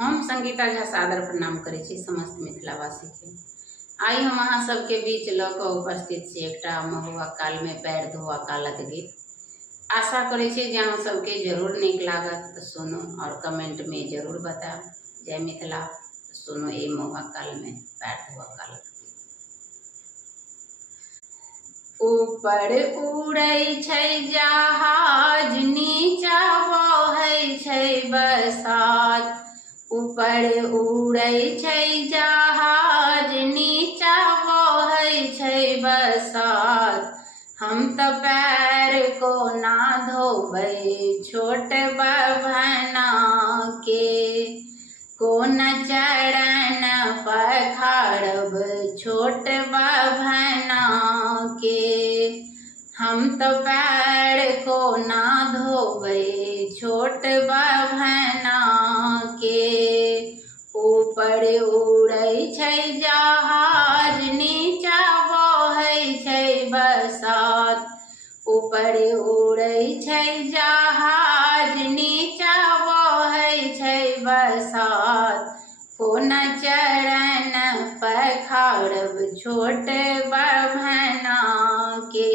हम संगीता झा सादर प्रणाम करै छी समस्त मिथिलावासी के। आइ हम अहाँ सबके बीच लऽ कऽ उपस्थित छी एकटा महुआ काल में पैर धोआ कालक गीत। आशा करै छी जे अहाँ सबके जरूर नीक लागत, तऽ सुनू और कमेंट में जरूर बताएब जय मिथिला। तऽ सुनू ए महुआ काल में पैर धोआ कालक गीत। ऊपर उड़ै छै जहाज, नीचा बहै छै बसात। ऊपर उड़ै छै जहाज, नीचा बहै छै बसात। हम तऽ पैर कोना धोबै छोट बभना के, कोना चरण पखारब छोट बभना के। हम तऽ पैर कोना धोबै छोट बभना के। ऊपर उड़ै छै जहाज, नीचा बहै छै बसात। ऊपर उड़ै छै जहाज, नीचा बहै छै बसात। कोना चरण पखारब छोट बभना के।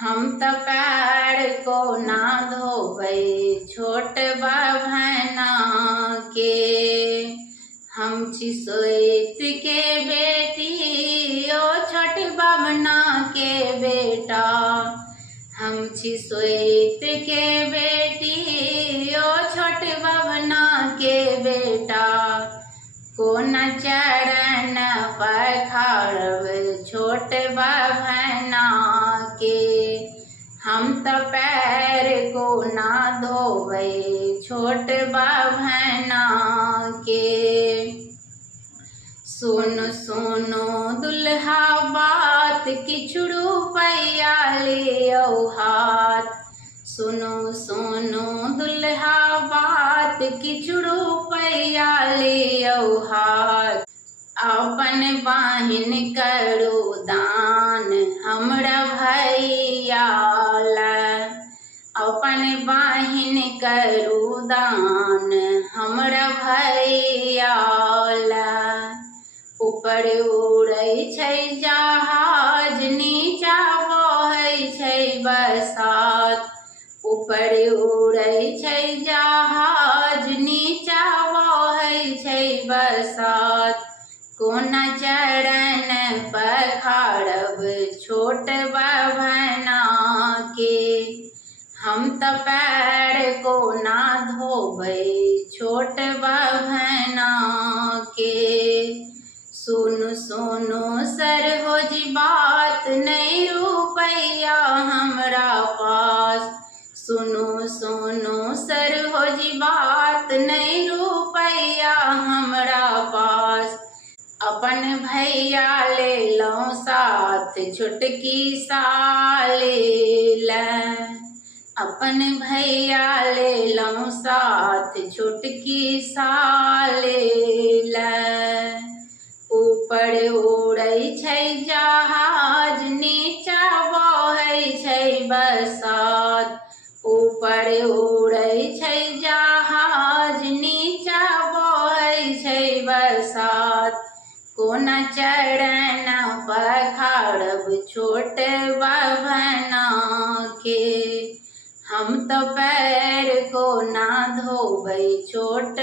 हम तऽ पैर कोना धोबै छोट बभना के। हम छी सोइत के बेटी ओ छोट बभना के बेटा। हम छी सोइत के बेटी ओ छोट बभना के बेटा। कोना चरण पखारब छोट बभना के। हम तऽ पैर कोना धोबै छोट बभना के। सुनु सुनु दुल्हा बात, किछु रुपैया लियौ हाथ। सुनु सुनु दुल्हा बात, किछु रुपैया लियौ हाथ। अपन बहिन करू दान हमरा भैया लए। अपन बहिन करू दान हमरा भैया लए। ऊपर उड़ै छै जहाज, नीचा बहै छै बसात। ऊपर उड़ै छै जहाज, नीचा बहै छै बसात। कोना चरण पखारब छोट बभना के। हम तऽ पैर कोना धोबै छोट बभना के। सुनु सुनु सरोज बात, नहीं रुपैया हमरा पास। सुनु सुनु सरोज बात, नहीं रुपैया हमरा पास। अपन भैया ले लो साथ छोटकी साली लए। अपन भैया ले लो साथ छोटकी साली लए। ऊपर उड़ै छै जहाज, नीचा बहै छै बसात। ऊपर उड़ै छै जहाज, नीचा बहै छै बसात। कोना चरण पखारब छोट बभना के। हम तऽ पैर कोना धोबै छोट